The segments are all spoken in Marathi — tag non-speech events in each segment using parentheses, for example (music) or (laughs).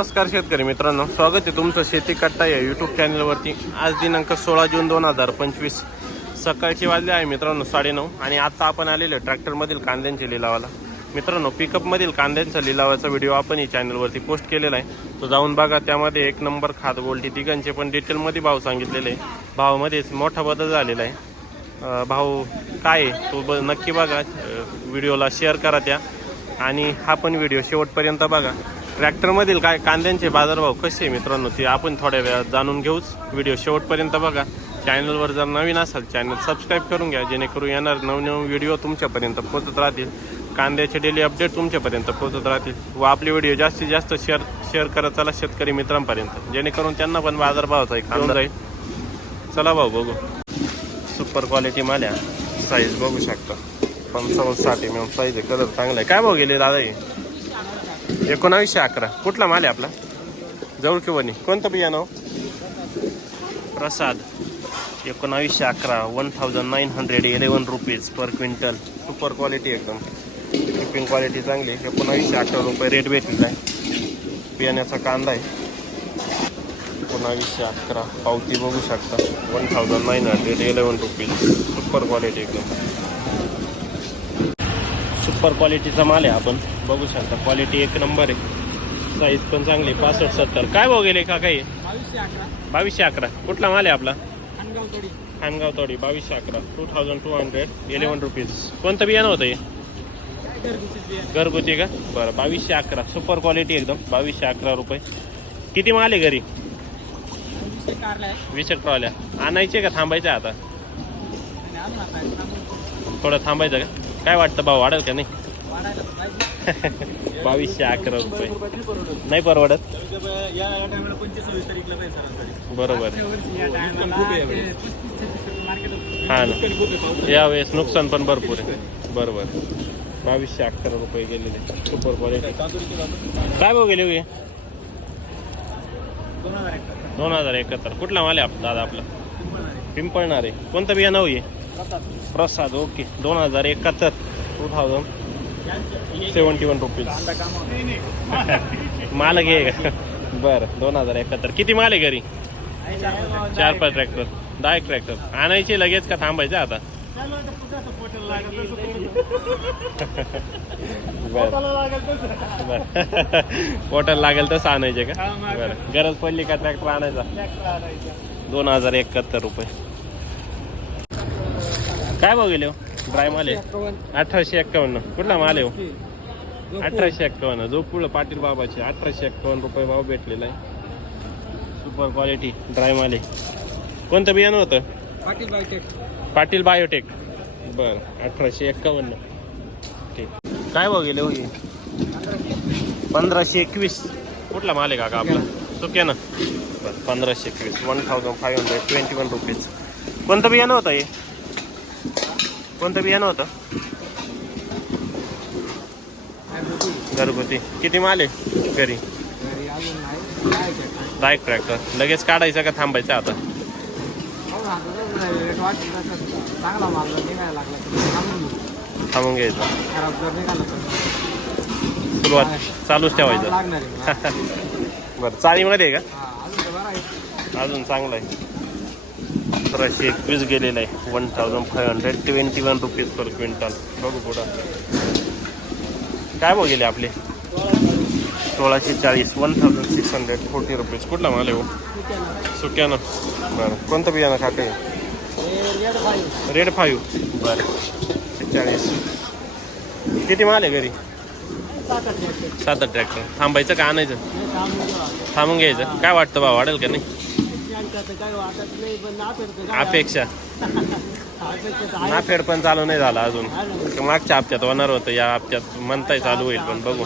नमस्कार शेतकरी मित्रांनो स्वागत आहे तुमचं शेती कट्टा या यूट्यूब चॅनलवरती आज दिनांक सोळा जून दोन हजार पंचवीस. सकाळची वाजले आहे मित्रांनो साडेनऊ. आणि आता आपण आलेलो ट्रॅक्टरमधील कांद्यांच्या लिलावाला. मित्रांनो पिकअपमधील कांद्यांचा लिलावाचा व्हिडिओ आपण या चॅनलवरती पोस्ट केलेला आहे. तो जाऊन बघा त्यामध्ये एक नंबर खात गोल्टी तिघांचे पण डिटेलमध्ये भाव सांगितलेले आहे. भावामध्येच मोठा बदल झालेला आहे. भाऊ काय आहे तो ब नक्की बघा. व्हिडिओला शेअर करा त्या. आणि हा पण व्हिडिओ शेवटपर्यंत बघा. ट्रॅक्टरमधील काय कांद्यांचे बाजारभाव कसे मित्रांनो ते आपण थोड्या वेळात जाणून घेऊच. व्हिडिओ शेवटपर्यंत बघा. चॅनलवर जर नवीन असाल चॅनल सबस्क्राईब करून घ्या जेणेकरून येणार नवनवीन व्हिडिओ तुमच्यापर्यंत पोहोचत राहतील. कांद्याचे डेली अपडेट तुमच्यापर्यंत पोहोचत राहतील. व आपले व्हिडिओ जास्तीत जास्त शेअर शेअर करत चला शेतकरी मित्रांपर्यंत. जेणेकरून त्यांना पण बाजारभावाचा एक अंदाज जाईल चला भाऊ बघू. सुपर क्वालिटी माल्या साईज बघू शकता. पंचावन्न साठ एम एम साईज आहे. कलर चांगला आहे. काय भाऊ गेले दादा हे? एकोणावीसशे अकरा. कुठला माल आहे आपला? जवळ किंवा नाही कोणतं बियाणं? प्रसाद. एकोणावीसशे अकरा one thousand nine hundred eleven rupees per quintal super quality एकदम. शिपिंग क्वालिटी चांगली आहे. एकोणावीसशे अकरा रुपये रेट भेटलेला आहे. बियाण्याचा कांदा आहे. एकोणावीसशे अकरा. पावती बघू शकता. One thousand nine hundred eleven rupees super quality एकदम. सुपर क्वालिटीचा माल आहे आपण. बघू शकता क्वालिटी एक नंबर आहे. साईज पण चांगली पासष्ट सत्तर. काय भाव गेले का काही बावीसशे अकरा. कुठला माल आहे आपला? खानगाव तोडी. खानगाव तोडी बावीसशे अकरा. Two thousand two hundred eleven rupees कोणतं बियाणं होतं हे? घरगुती का? बरं बावीसशे अकरा. सुपर क्वालिटी एकदम. बावीसशे अकरा रुपये. किती माल आहे घरी? वीस ट्रॉल्या. आणायचे का? थांबायचे आता. थोडं थांबायचं का? काय वाटतं भाव वाढेल का नाही? बावीसशे अकरा रुपये. नाही. परवडत? बरोबर. होतं. हा ना. यावेळेस नुकसान पण भरपूर आहे. बरोबर. बावीसशे अकरा रुपये गेलेले. सुपर क्वालिटी काय भाव गेले हो हे दोन हजार एकाहत्तर. कुठला माल आहे आप- दादा आपला? पिंपळणार. आहे कोणतं बियाणं होई प्रसाद ओके. दोन हजार एकाहत्तर. Two thousand seventy one rupees. माल घे का? बरं दोन हजार एकाहत्तर. किती माल आहे घरी? चार पाच ट्रॅक्टर दहा एक ट्रॅक्टर आणायचे लगेच का थांबायचं आता? पोटल लागेल तसं बरं. बरं लागेल तसं आणायचे का? बरं. गरज पडली का ट्रॅक्टर आणायचा दोन हजार एकाहत्तर रुपये. काय हो? ड्राय माल. आहे. अठराशे एक्कावन्न कुठला माल आहे हो? अठराशे एक्कावन्न जो पुढं पाटील बाबाचे अठराशे एक्कावन्न रुपये भाव भेटलेला आहे. सुपर क्वालिटी ड्राय माल आहे. कोणतं बियाणं होतं? पाटील बायटेक. पाटील बायोटेक. बरं अठराशे एक्कावन्न ठीक. काय गेले हो पंधराशे एकवीस. कुठला माल आहे काका आपला? सुक्यानं. बरं पंधराशे एकवीस. One thousand five hundred twenty one rupees कोणतं बियाणं होतं हे? कोणतं बियाणं होतं? घरगुती. किती माल आहे घरी? बाईक ट्रॅक्टर लगेच काढायचं का थांबायचं आता? थांबून घ्यायचं. सुरुवात चालूच ठेवायचं. (laughs) बरं चाळीमध्ये आहे का. अजून चांगलं आहे. सतराशे एकवीस गेलेलं आहे. One thousand five hundred twenty one rupees per quintal बघू पुढं. काय भाव गेले आपले? सोळाशे चाळीस. One thousand six hundred forty rupees कुठला माल आहे हो? सुक्यानं. बरं. कोणतं बियाणं खाते? रेड फाईव्ह बरं. चाळीस. किती माल आहे घरी? सात आठ ट्रॅक्टर. थांबायचं का आणायचं? थांबून घ्यायचं. काय वाटतं बा वाढेल का नाही? काय वाटत नाही, पण अपेक्षा. (laughs) आहे. नाफेड पण चालू नाही झाला अजून. ना. मागच्या हप्त्यात होणार होतं या हप्त्यात म्हणताय चालू होईल पण बघू.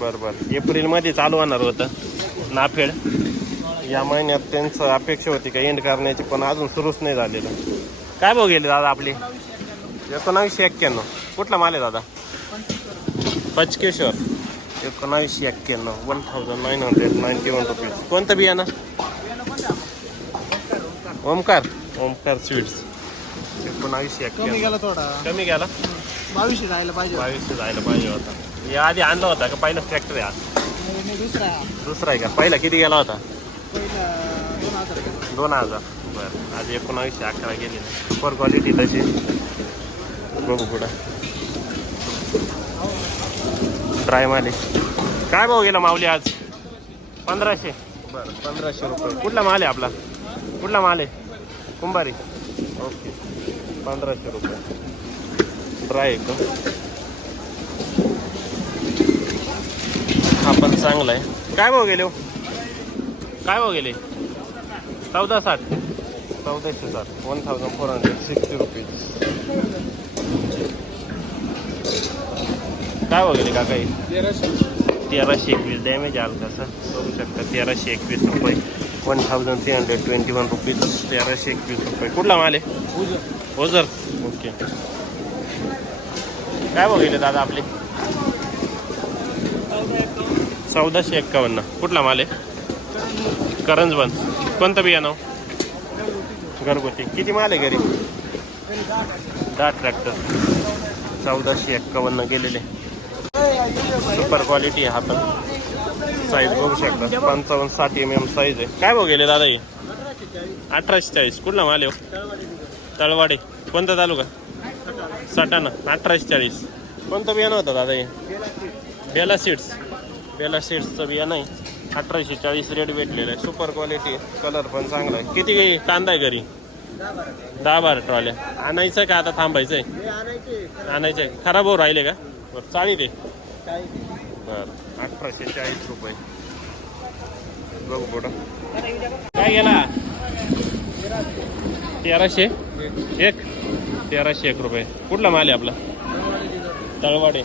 बरं बरं एप्रिलमध्ये चालू होणार होतं नाफेड. या महिन्यात त्यांचं अपेक्षा होती का एंड करण्याची पण अजून सुरूच नाही झालेलं. काय भाऊ गेले दादा आपले? एकोणावीसशे एक्क्याण्णव. कुठला माल आहे दादा? पचकेश्वर. एकोणावीसशे एक्क्याण्णव. One thousand nine hundred ninety one rupees कोणतं बियाणं? ओमकार. ओमकार स्वीट्स. एकोणावीसशे कमी गेला थोडा. कमी गेला बावीसशे जायला पाहिजे बावीसशे जायला पाहिजे होता. या आधी आणला होता का पहिलं ट्रॅक्टर आहे आज नाही दुसरा दुसरा आहे का? पहिला किती गेला होता? पहिला दोन हजार गेला. दोन हजार. बरं. आज एकोणावीसशे अकरा गेले. सुपर क्वालिटी तशी. बघू पुढं. ड्राय माले. काय भाव गेला माऊली आज? पंधराशे. बरं पंधराशे रुपये. कुठला माल आहे आपला? कुठला माल आहे? कुंभारी. ओके. पंधराशे रुपये. ड्राय एक हा पण चांगला आहे. काय भाव गेले हो? काय भाव गेले? चौदा साठ. चौदाशे साठ. One thousand four hundred sixty rupees काय भाव गेले काका तेराशे तेराशे एकवीस. डॅमेज आहे का सर बघू शकता तेराशे एकवीस रुपये. One thousand three hundred twenty one rupees तेराशे एकवीस रुपये. कुठला माल आहे? हो ओझर. ओके. काय बघितले दादा आपले? चौदाशे एक्कावन्न. कुठला माल आहे? करंजवन. कोणतं बियाणं घरगुती. किती माल आहे घरी? दहा ट्रॅक्टर चौदाशे एक्कावन्न गेलेले. सुपर क्वालिटी आहे हा पण. साईज बघू शकता. पंचावन्न साठ एम एम साईज आहे. काय भाऊ गेले दादा हे? अठराशे चाळीस. कुठला माल हो? तळवाडे. कोणता तालुका? सटाणा. अठराशे चाळीस. कोणतं बियाणं होतं दादा हे? बेला सीड्स. बेला सीड्सचं बियाणं आहे. अठराशे चाळीस रेट भेटलेलं आहे. सुपर क्वालिटी कलर पण चांगला आहे. किती काही कांदा आहे घरी? दहा बारा ट्रॉल्या. आणायचं का आता थांबायचं आहे? आणायचं आहे. खराब हो राहिले का? बरं चाळी ते अठराशे चाळीस रुपये. बघू पुढं काय गेला? तेराशे? एक. तेराशे एक रुपये. कुठला माल आहे आपला? तळवाडे.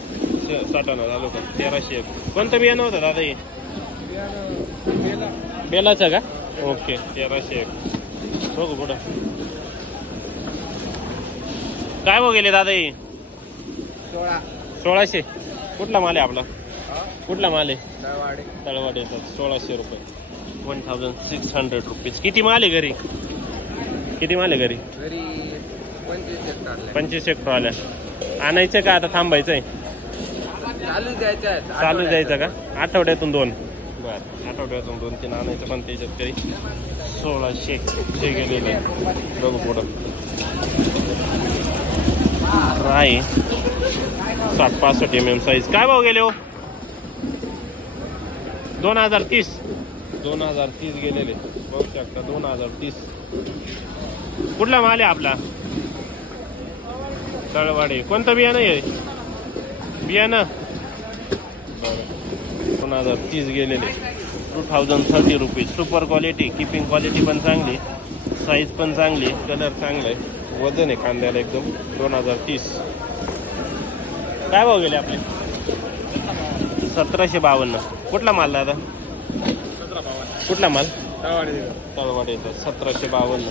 साठाणा झालो का तेराशे एक. कोणतं बियाणं होतं दादा हे? बेलाचं का? ओके. तेराशे एक. बघू पुढं काय भाव गेले दादा हे? सोळा. सोळाशे. कुठला माल आहे आपला? कुठला माल आहे? तळवाड. येतात. सोळाशे रुपये. One thousand six hundred rupees किती माल आहे घरी? किती माल आहे घरी? पंचवीस एक आल्या. आणायचं का आता थांबायचं आहे. चालू द्यायचे का? आठवड्यातून दोन. बरं. आठवड्यातून दोन तीन आणायचं पण त्याच्यात काही सोळाशे ते गेलेले. बघू पुढं. राय. साठ पासष्ट एम एम साईज काय भाव गेले हो? दोन हजार तीस. दोन हजार तीस गेलेले. बघू शकता दोन हजार तीस. कुठला माल आहे आपला? तळवाडे. कोणतं बियाणं आहे? बियाणं? बरं. दोन हजार तीस गेलेले. Two thousand thirty rupees super quality keeping quality पण चांगली. साईज पण चांगली. कलर चांगला आहे. वजन आहे कांद्याला एकदम. दोन हजार तीस. काय भाव गेले आपले? सतराशे बावन्न. कुठला माल दादा? कुठला माल? तळवाड येतात सतराशे बावन्न.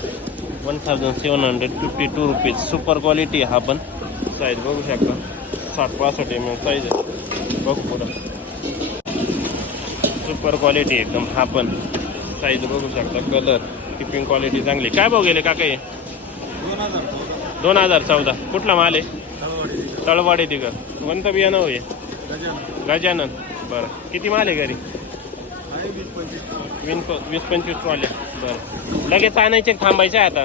One thousand seven hundred fifty two rupees super quality हा पण. साईज बघू शकता. साठ पासष्ट एम एम साईज आहे. बघू पुढं. सुपर क्वालिटी एकदम हा पण. साईज बघू शकता. कलर किपिंग क्वालिटी चांगली. काय भाव गेले काका हे? दोन हजार दोन हजार चौदा. कुठला माल आहे? तळवाडे. तिघं कोणतं बियाणं होय गजानन. बरं. किती माल आहे घरी? वीस वीस पंचवीस ट्रॉल्या बरं. लगेच आणायचे का थांबायचे आहे आता?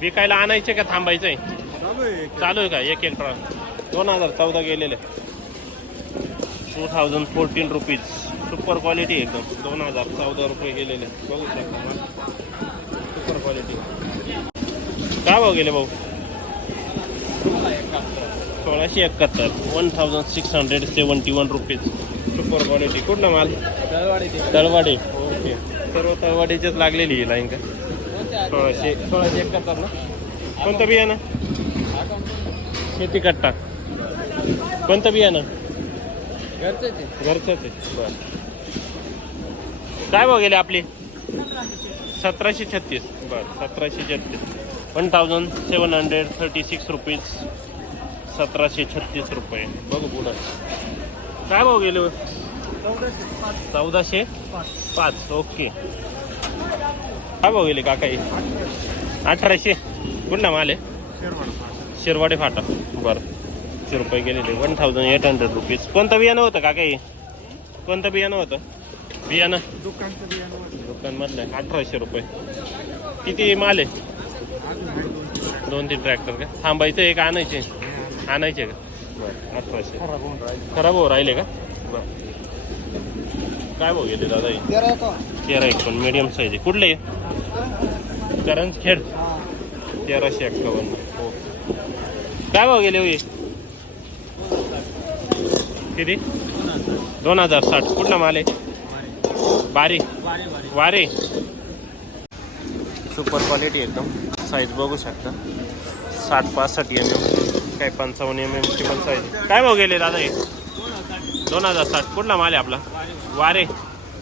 विकायला आणायचे का थांबायचं? आहे चालू आहे का? एक एक ट्रॉल. दोन हजार चौदा गेलेले. Two thousand fourteen rupees super quality एकदम. दोन हजार चौदा रुपये गेलेले. बघू शकता सुपर क्वालिटी काय भाव गेले भाऊ? सोळाशे एकाहत्तर one thousand six hundred seventy one rupees super quality कुठला माल? तळवाडे ओके सर्व तळवाडीचेच लागलेली ही लाईन का? सोळाशे. सोळाशे एकाहत्तर ना? कोणतं बियाणं? शेती कट्टा. कोणतं बियाणं? घरचे घरचंच आहे बरं. काय भाव गेले आपले? सतराशे छत्तीस. बरं सतराशे छत्तीस. One thousand seven hundred thirty six rupees सतराशे छत्तीस रुपये. बघू पुढं. काय भाव गेले? चौदाशे पाच. ओके. काय भाव गेले काका हे? अठराशे. कुठला माल आहे? शिरवाडे फाटा. बरं. चे रुपये गेलेले. One thousand eight hundred rupees कोणतं बियाणं होतं काका हे? कोणतं बियाणं होतं? बियाणं? दुकानचं बियाणं होतं. दुकानमधलं. आहे अठराशे रुपये. किती माल आहे? दोन. तीन. ट्रॅक्टर का? थांबायचं आहे का आणायचे आणायचे का? बरं अठराशे खराब होऊन राहिलं. खराब हो राहिले का? बरं. काय भाऊ गेले दादा हे? तेरा एक. पण मीडियम साईज आहे. कुठले? करंज खेड. तेराशे एक्कावन्न. हो. काय भाव गेले हो? किती? दोन हजार साठ. कुठला माल आहे? बारी. बारे बारे. वारे सुपर क्वालिटी एकदम. साईज बघू शकता. साठ पासष्ट एम एम काय पंचावन्न एम एमची पण साईज काय भाव गेले दादा हे? दोन हजार साठ. कुठला माल आहे आपला? वारे.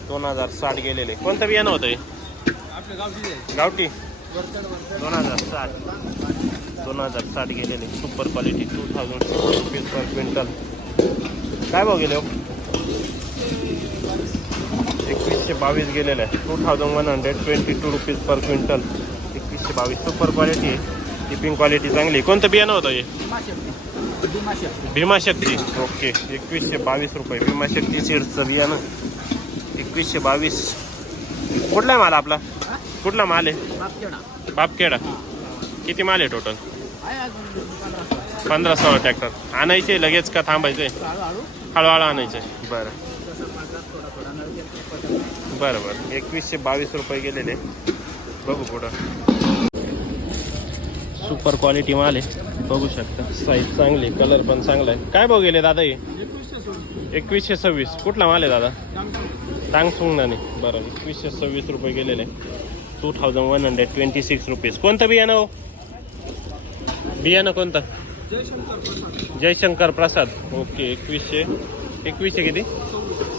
दोन हजार साठ गेलेले. कोणतं बियाणं होतं हे? आहे. गावठी. दोन हजार साठ. दोन हजार साठ गेलेले. Super quality two thousand rupees per quintal काय भाव गेले हो? एकवीसशे बावीस गेलेले. आहे two thousand one hundred twenty two rupees per quintal एकवीसशे बावीस. सुपर क्वालिटी आहे. टिपिंग क्वालिटी चांगली. कोणतं बियाणं होतं हे? भीमा शक्ती. भीमा शक्ती. भीमाशक्ती. ओके. एकवीसशे बावीस रुपये. भीमाशक्ती सीड्सचं बियाणं. एकवीसशे बावीस. कुठला आहे माल आपला? कुठला माल आहे? बापखेडा. बापखेडा. किती माल आहे टोटल पंधरा सोळा. ट्रॅक्टर आणायचे लगेच का थांबायचे? हळूहळू. हळूहळू आणायचे. बरं. बरं बरं. एकवीसशे बावीस रुपये गेलेले. बघू पुढं. सुपर क्वालिटी माल आहे. बघू शकता. साईज चांगली कलर पण चांगला आहे. काय भाव गेले दादा हे? एकवीसशे सव्वीस. कुठला माल आहे दादा? जामखेड. टांग नाही बरं एकवीसशे सव्वीस रुपये गेलेले. Two thousand one hundred twenty six rupees कोणतं बियाणं हो? बियाणं कोणतं? जयशंकर प्रसाद. जयशंकर प्रसाद ओके एकवीसशे. एकवीसशे किती?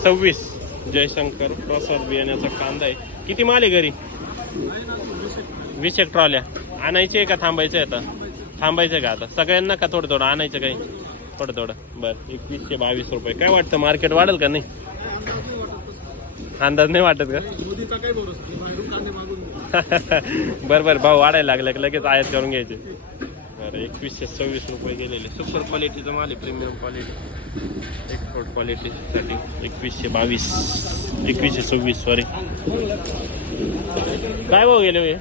सव्वीस. जयशंकर प्रसाद बियाण्याचा कांदा आहे. किती माल आहे घरी? वीस एक ट्रॉल्या. आणायचे का थांबायचे आता? थांबायचं का आता? सगळ्यांना का थोडं थोडं आणायचं काही? थोडं थोडं बरं एकवीसशे बावीस रुपये. काय वाटतं मार्केट वाढेल का नाही? अंदाज नाही वाटत का. (laughs) बरं बरं भाव वाढायला लागला की लगेच आयात करून घ्यायचे? बरं एकवीसशे सव्वीस रुपये गेलेले. सुपर क्वालिटीचं माल आहे प्रीमियम क्वालिटी एक्सपोर्ट क्वालिटीसाठी एकवीसशे बावीस. एकवीसशे सव्वीस सॉरी काय भाव गेले हे?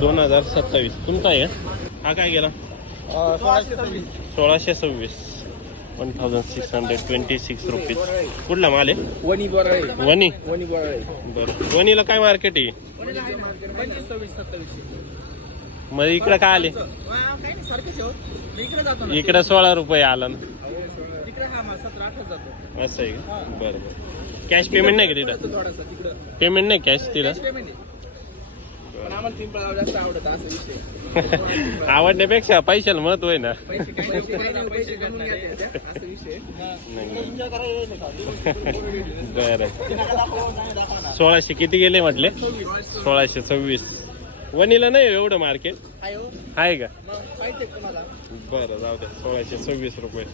दोन हजार सत्तावीस तुमचा आहे? हा काय गेला सोळाशे सव्वीस. One thousand six hundred twenty six rupees कुठला माल आहे वनी बरं वनीला काय मार्केट आहे मग इकडं काय आले हो. इकडे सोळा रुपये आला ना हा असं आहे का बरं बरं कॅश पेमेंट नाही का तिथं पेमेंट नाही कॅश पण आम्हाला पिंपळावर जास्त आवडत असा विषय. (laughs) आवडण्यापेक्षा पैशाला महत्त्व आहे ना. पैसे काही नाही, काही नाही, पैसे गणून घ्या त्याच्या. असा विषय. नाही, (laughs) नाही. बरं. सोळाशे किती गेले म्हटले? सोळाशे सव्वीस. वनीला नाही हो एवढं मार्केट? आहे हो. आहे का बरं जाऊ दे. सोळाशे सव्वीस रुपये.